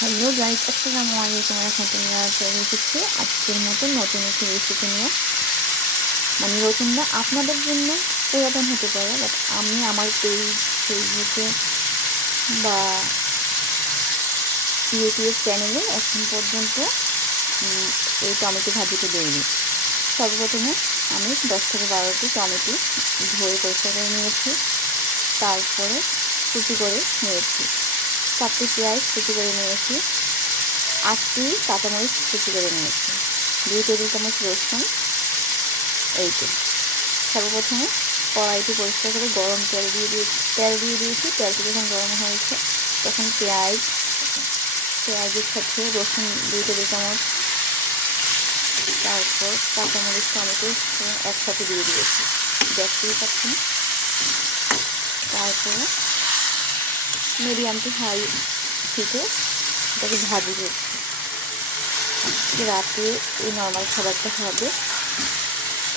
Hello guys, আসসালামু আলাইকুম। রহমতুল্লাহ। চলে এসেছি আজকের মতো নতুন একটি রেসিপি নিয়ে। মানে নতুন না, আপনাদের জন্য পুরাতন হতে পারে, বাট আমি আমার ফেসবুকে বা ইউটিউব চ্যানেলে এখন পর্যন্ত এই টমেটো ভাজিতে দিইনি। সর্বপ্রথমে আমি 10 থেকে 12টি টমেটো ধুয়ে পরিষ্কার করে নিয়েছি। তারপরে কুচি করে নিয়েছি। 4টি পেঁয়াজ কুচি করে নিয়েছি। 8টি কাঁচামরিচ কুচি করে নিয়েছি। 2 টেবিল চামচ রসুন। এই তো সর্বপ্রথমে কড়াইটি পরিষ্কার করে গরম তেল দিয়ে দিয়েছি। তেলটি যখন গরম হয়েছে তখন পেঁয়াজের সাথে রসুন 2 টেবিল চামচ, তারপর কাঁচামরিচ টমেটো একসাথে দিয়ে দিয়েছি। গ্যাসটি পাচ্ছেন। তারপরে মিডিয়াম টু হাই হিটে এটাকে ভাজি করছি। রাতে এই নর্মাল খাবারটা হবে,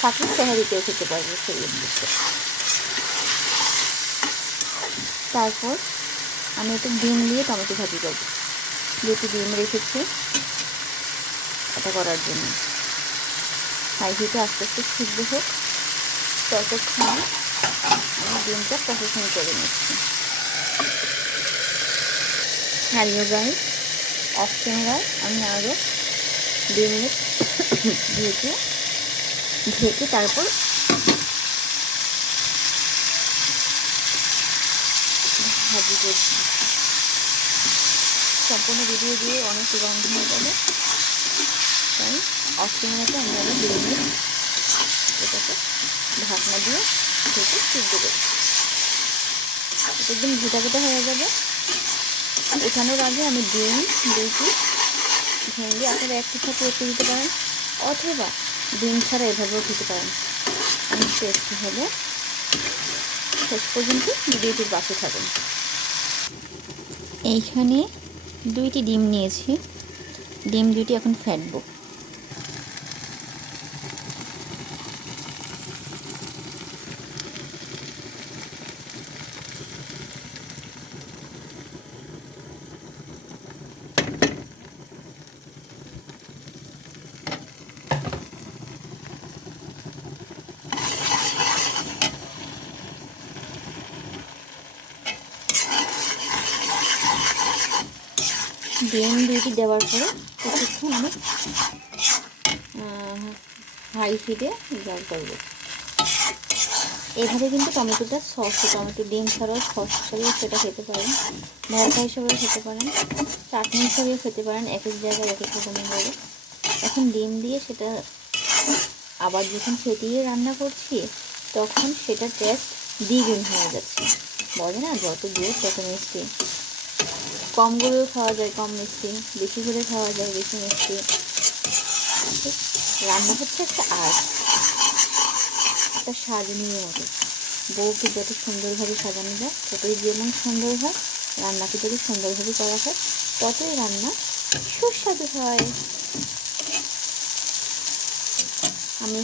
থাকলে সেহারিতেও খেতে পারবো সেই উদ্দেশ্যে। তারপর আমি একটু ডিম দিয়ে টমেটো ভাজি করবো। 2টি ডিম রেখেছি এটা করার জন্য। হাই হিটে আস্তে আস্তে সিদ্ধ হোক, ততক্ষণ আমি ডিমটা প্রসেসিং করে নিচ্ছি। হ্যালো গাইস, অফ ক্যামেরায় আমি আরও 2 মিনিট ঢেকে তারপর ভাজি করছি। সম্পূর্ণ ভিডিও দিয়ে অনেক গন্ধ হয়ে যাবে, তাই অফ ক্যামেরাতে আমি আরও 2 মিনিট এটাকে ঢাকনা দিয়ে ঢেকে সিদ্ধ করছি। একদম ঘেটা হয়ে যাবে। ওঠানোর আগে আমি ডিম 2টি ভেঙে আপনারা একটি সাথে রেখে দিতে পারেন, অথবা ডিম ছাড়া এভাবেও খেতে পারেন। অনেক টেস্টি হবে। শেষ পর্যন্ত ভিডিওটির পাশে থাকুন। এইখানে 2টি ডিম নিয়েছি। ডিম 2টি এখন ফেটবো। ডিম 2টি দেওয়ার পরে কিছুক্ষণ আমি হাই হিটে জাল করবো। এভাবে কিন্তু টমেটোটা টমেটো ডিম ছাড়াও সস হিসাবেও সেটা খেতে পারেন, ভর্তা হিসাবেও খেতে পারেন, চাটনি হিসাবেও খেতে পারেন। এক এক জায়গায় এক এক রকমের বলে। এখন ডিম দিয়ে সেটা আবার যখন ফেটিয়ে রান্না করছি তখন সেটা টেস্ট দ্বিগুণ হয়ে যাচ্ছে। বলে না, যত জোর তত মিষ্টি। কম করেও খাওয়া যায় কম মিষ্টি, বেশি করে খাওয়া যায় বেশি মিষ্টি। রান্না হচ্ছে একটা আর্ট, একটা সাজানোর মতো। বউকে যত সুন্দরভাবে সাজানো যায় ততই যেমন সুন্দর হয়, রান্নাকে যদি সুন্দরভাবে করা হয় ততই রান্না সুস্বাদু হয়। আমি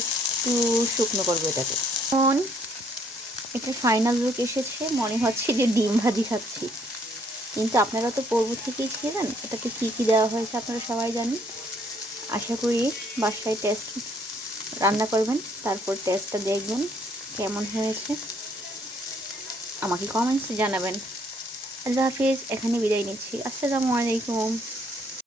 একটু শুকনো করবো এটাকে। এখন এটা ফাইনাল লুক এসেছে, মনে হচ্ছে যে ডিম ভাজি খাচ্ছি। কিন্তু আপনারা তো পূর্ব থেকেই ছিলেন, এটাতে কী কী দেওয়া হয়েছে আপনারা সবাই জানেন। আশা করি বাসায় রান্না করবেন, তারপর টেস্টটা দেখবেন কেমন হয়েছে, আমাকে কমেন্টসে জানাবেন। আল্লাহ হাফিজ। এখানে বিদায় নিচ্ছি। আসসালামু আলাইকুম।